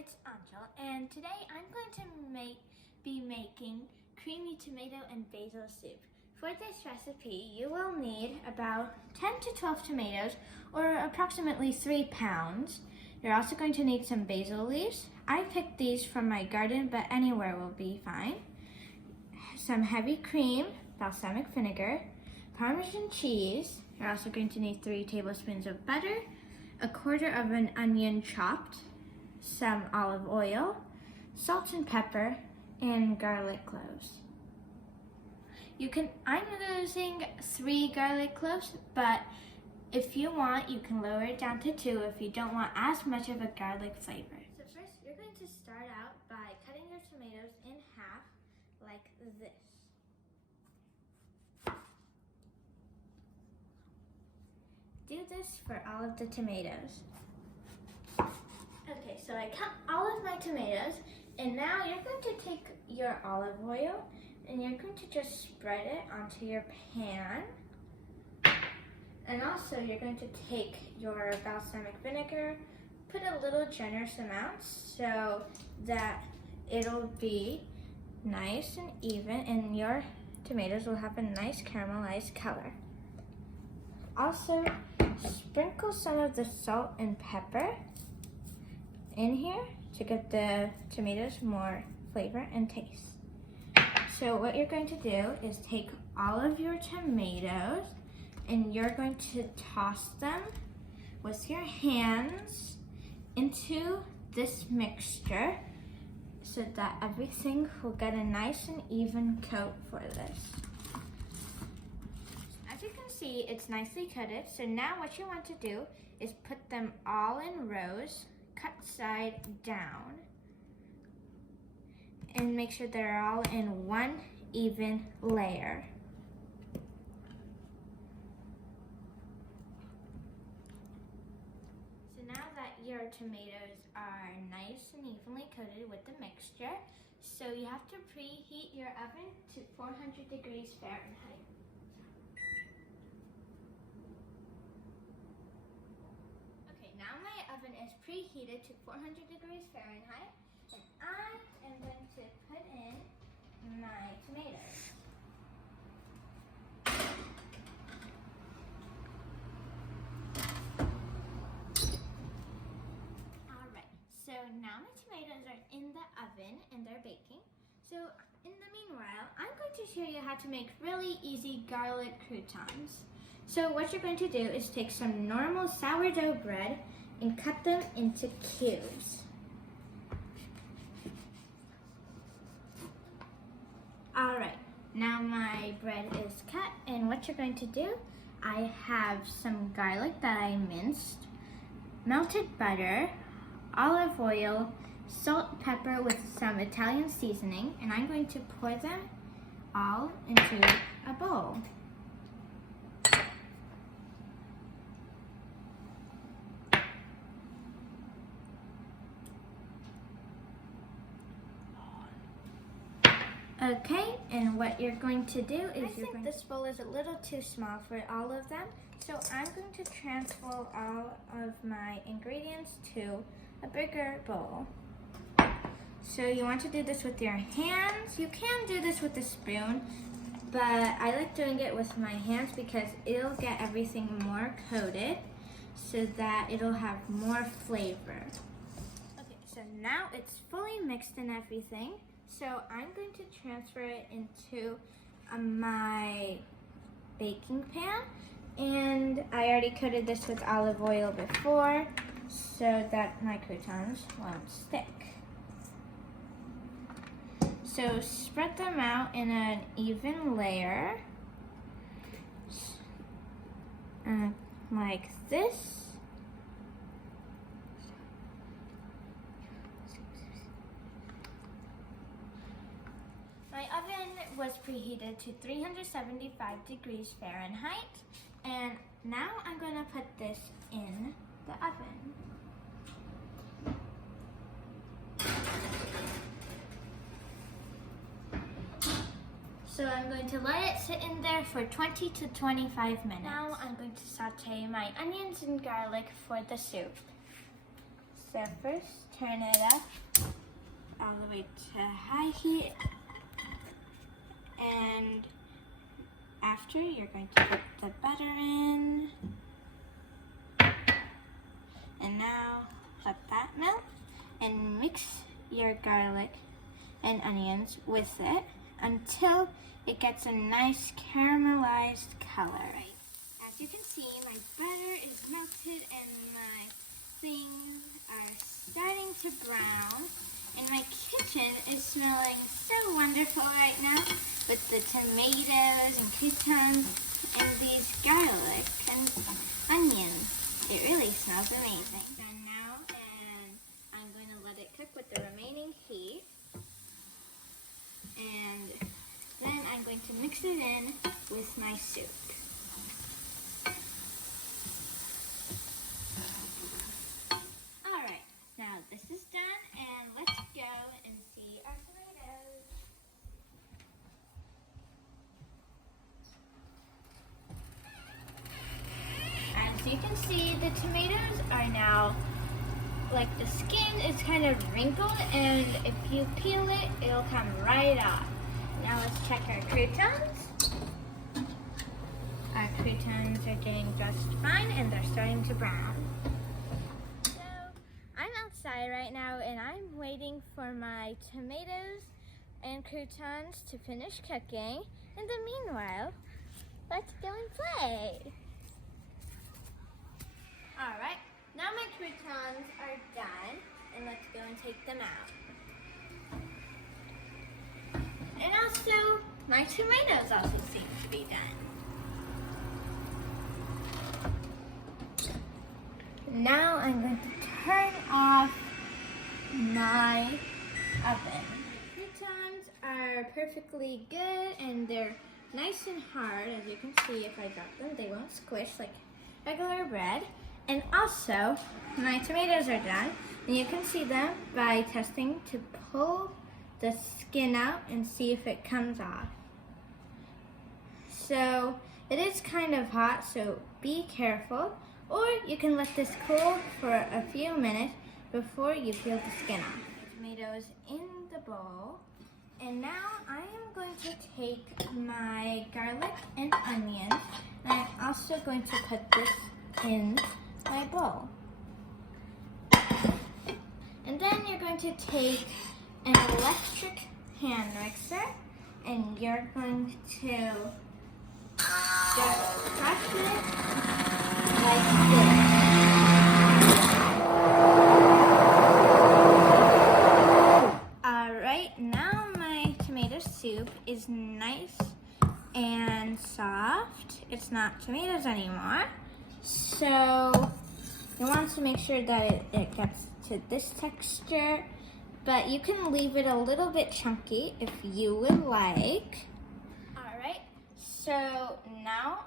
it's Angel, and today I'm going to be making creamy tomato and basil soup. For this recipe, you will need about 10 to 12 tomatoes, or approximately 3 pounds. You're also going to need some basil leaves. I picked these from my garden, but anywhere will be fine. Some heavy cream, balsamic vinegar, Parmesan cheese. You're also going to need 3 tablespoons of butter, a quarter of an onion chopped, some olive oil, salt and pepper, and garlic cloves. I'm using 3 garlic cloves, but if you want, you can lower it down to 2 if you don't want as much of a garlic flavor. So first, you're going to start out by cutting your tomatoes in half like this. Do this for all of the tomatoes. Okay, so I cut all of my tomatoes, and now you're going to take your olive oil and you're going to just spread it onto your pan. And also you're going to take your balsamic vinegar, put a little generous amount so that it'll be nice and even and your tomatoes will have a nice caramelized color. Also, sprinkle some of the salt and pepper in here to give the tomatoes more flavor and taste. So what you're going to do is take all of your tomatoes and you're going to toss them with your hands into this mixture so that everything will get a nice and even coat for this. As you can see, it's nicely coated. So now what you want to do is put them all in rows, cut side down, and make sure they're all in one even layer. So now that your tomatoes are nice and evenly coated with the mixture, so you have to preheat your oven to 400 degrees Fahrenheit. Okay, now my oven is preheated to 400 degrees Fahrenheit, and I am going to put in my tomatoes. Alright, so now my tomatoes are in the oven and they're baking. So in the meanwhile, I'm going to show you how to make really easy garlic croutons. So what you're going to do is take some normal sourdough bread and cut them into cubes. Alright, now my bread is cut, and what you're going to do, I have some garlic that I minced, melted butter, olive oil, salt, pepper with some Italian seasoning, and I'm going to pour them all into a bowl. Okay, and what you're going to do is this bowl is a little too small for all of them, so I'm going to transfer all of my ingredients to a bigger bowl. So you want to do this with your hands. You can do this with a spoon, but I like doing it with my hands because it'll get everything more coated so that it'll have more flavor. Okay, so now it's fully mixed and everything. So I'm going to transfer it into my baking pan, and I already coated this with olive oil before so that my croutons won't stick. So spread them out in an even layer, like this. My oven was preheated to 375 degrees Fahrenheit, and now I'm going to put this in the oven. So I'm going to let it sit in there for 20 to 25 minutes. Now I'm going to saute my onions and garlic for the soup. So first turn it up all the way to high heat, and after you're going to put the butter in, and now let that melt and mix your garlic and onions with it until it gets a nice caramelized color. As you can see, my butter is melted and my things are starting to brown, and my kitchen is smelling so wonderful right now with the tomatoes and croutons and these garlic and onions. It really smells amazing. And now, I'm going to let it cook with the remaining heat, and then I'm going to mix it in with my soup. Alright, now this is done, and let's go and see our tomatoes. As you can see, the tomatoes are now, like, the skin is kind of wrinkled, and if you peel it, it'll come right off. Now let's check our croutons. Our croutons are getting just fine, and they're starting to brown. So I'm outside right now, and I'm waiting for my tomatoes and croutons to finish cooking. In the meanwhile, let's go and play. Alright, now my croutons are done, and let's go and take them out. And also, my tomatoes also seem to be done. Now I'm going to turn off my oven. The croutons are perfectly good, and they're nice and hard. As you can see, if I drop them, they won't squish like regular bread. And also, my tomatoes are done, and you can see them by testing to pull the skin out and see if it comes off. So it is kind of hot, so be careful, or you can let this cool for a few minutes before you peel the skin off. Tomatoes in the bowl, and now I am going to take my garlic and onions, and I'm also going to put this in my bowl. And then you're going to take an electric hand mixer, and you're going to just crush it like this. Alright, now my tomato soup is nice and soft. It's not tomatoes anymore. So you want to make sure that it gets to this texture, but you can leave it a little bit chunky if you would like. Alright, so now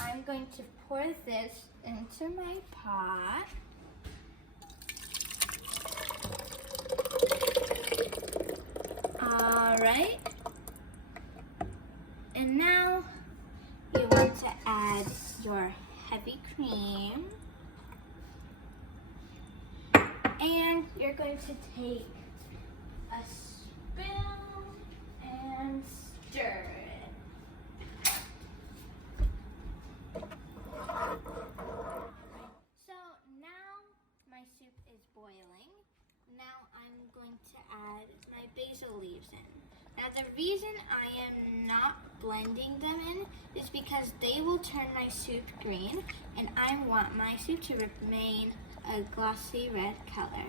I'm going to pour this into my pot. Alright, and now you want to add your heavy cream, and you're going to take a spoon and stir it. So now my soup is boiling. Now I'm going to add my basil leaves in. Now the reason I am not blending them in is because they will turn my soup green, and I want my soup to remain a glossy red color.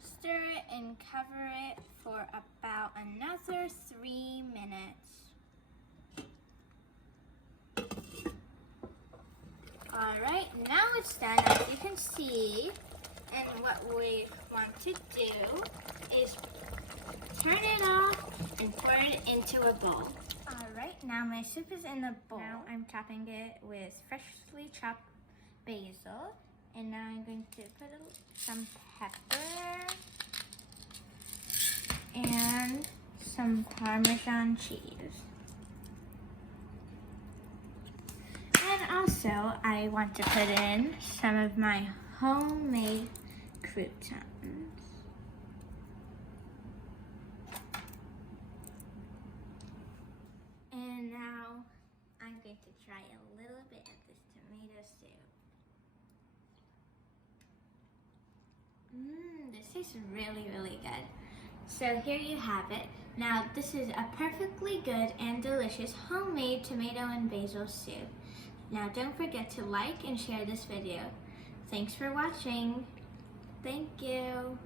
Stir it and cover it for about another 3 minutes. Alright, now it's done, as you can see, and what we want to do is turn it off and pour it into a bowl. Alright, now my soup is in the bowl. Now I'm topping it with freshly chopped basil. And now I'm going to put some pepper and some Parmesan cheese. And also, I want to put in some of my homemade croutons. And now I'm going to try a little bit of this tomato soup. This tastes really, really good. So here you have it. Now this is a perfectly good and delicious homemade tomato and basil soup. Now don't forget to like and share this video. Thanks for watching. Thank you.